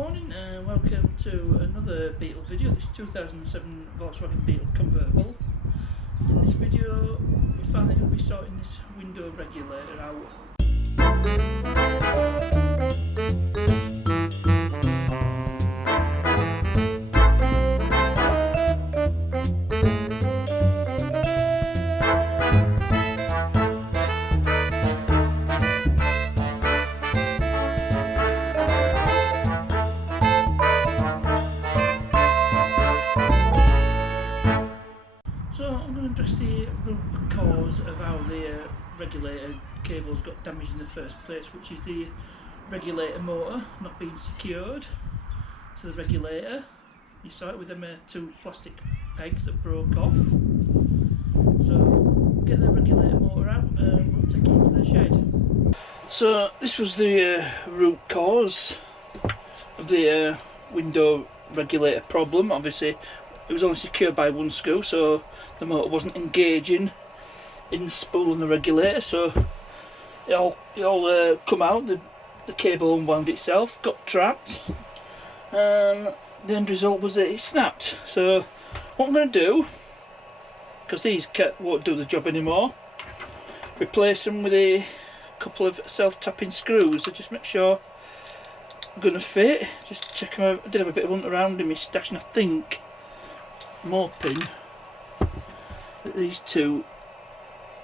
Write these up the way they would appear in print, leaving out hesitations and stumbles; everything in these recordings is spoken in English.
morning and welcome to another Beetle video. This 2007 Volkswagen Beetle convertible. In this video we're finally going to be sorting this window regulator out. So I'm going to address the root cause of how the regulator cables got damaged in the first place, which is the regulator motor not being secured to the regulator. You saw it with them two plastic pegs that broke off. So get the regulator motor out and we'll take it into the shed. So this was the root cause of the window regulator problem. Obviously it was only secured by one screw, so the motor wasn't engaging in the spool and the regulator, so it all come out. The cable unwound itself, got trapped, and the end result was that it snapped. So what I'm going to do, because these won't do the job anymore, replace them with a couple of self-tapping screws to just make sure I'm going to fit. Just check them out. I did have a bit of hunt around in my stash, and I think I'm hoping that these two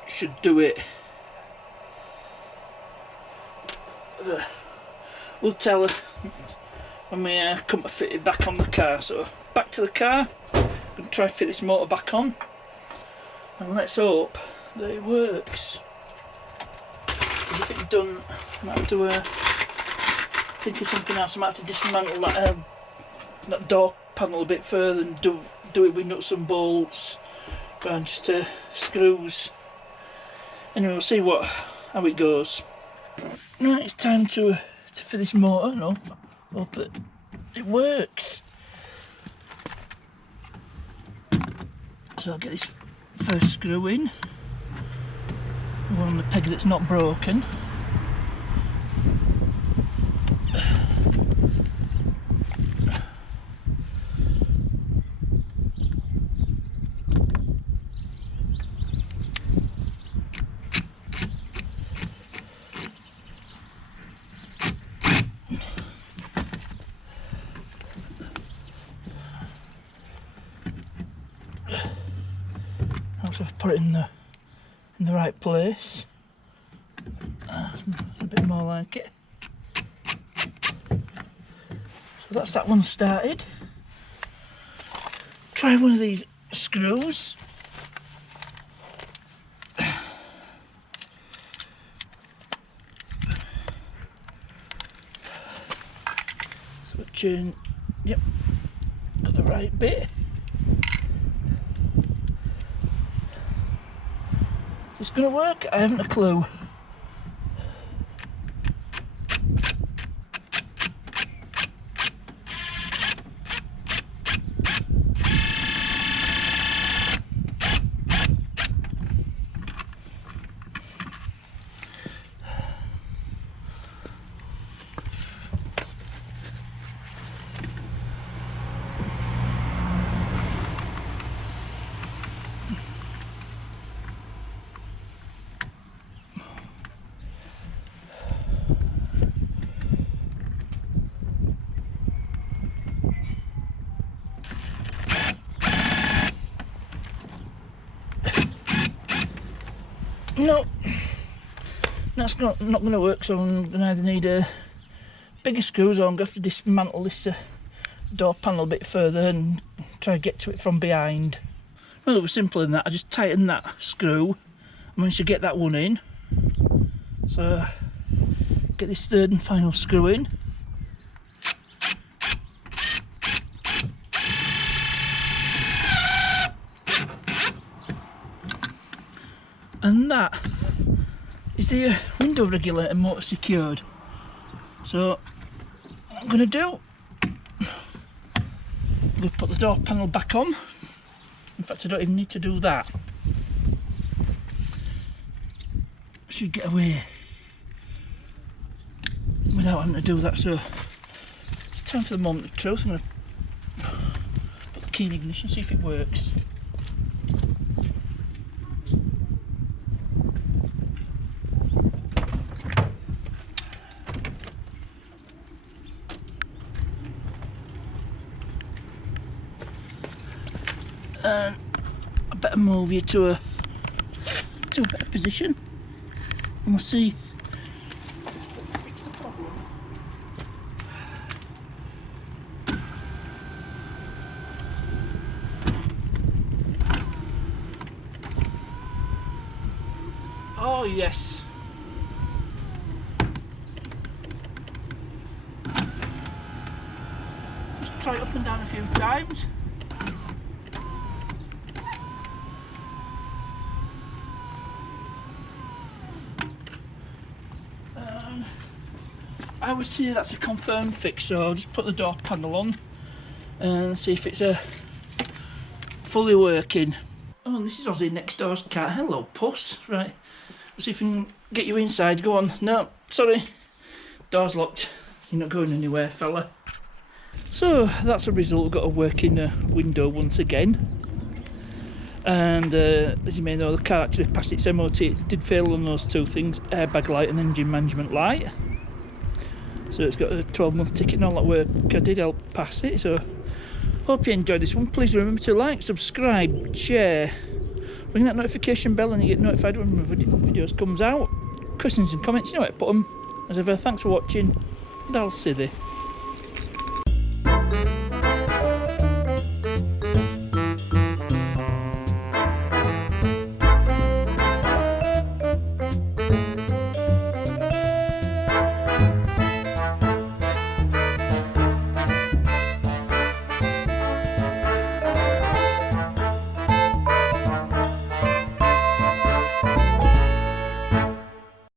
should do it. We'll tell her when we come to fit it back on the car. So back to the car, I'm going to try to fit this motor back on, and let's hope that it works. If it's done, I might have to think of something else. I might have to dismantle that door panel a bit further and do it with nuts and bolts and just screws. Anyway, we'll see how it goes. Right, it's time to fit this motor. No, hope that it works. So I'll get this first screw in, the one on the peg that's not broken. I've put it in the right place. A bit more like it. So that's that one started. Try one of these screws. Switch in. Yep, got the right bit. Is this going to work? I haven't a clue. No, that's not going to work, so I'm going to either need bigger screws, or I'm going to have to dismantle this door panel a bit further and try to get to it from behind. Well, it was simpler than that. I just tightened that screw. I managed to get that one in. So get this third and final screw in. And that is the window regulator motor secured. So what I'm going to do, I'm going to put the door panel back on. In fact, I don't even need to do that. I should get away without having to do that. So time for the moment of truth. I'm going to put the key in ignition, see if it works. And I better move you to a better position, and we'll see. Oh yes. Just try it up and down a few times. I would say that's a confirmed fix, so I'll just put the door panel on and see if it's fully working. Oh, and this is Ozzy next door's cat. Hello, puss. Right, let's see if we can get you inside. Go on. No, sorry. Door's locked. You're not going anywhere, fella. So that's a result. We've got a working window once again. And as you may know, the car actually passed its MOT. It did fail on those two things, airbag light and engine management light. So it's got a 12-month ticket and all that work. I did help pass it, so hope you enjoyed this one. Please remember to like, subscribe, share, ring that notification bell and you get notified when my videos comes out. Questions and comments, you know where to put them. As ever, thanks for watching and I'll see you.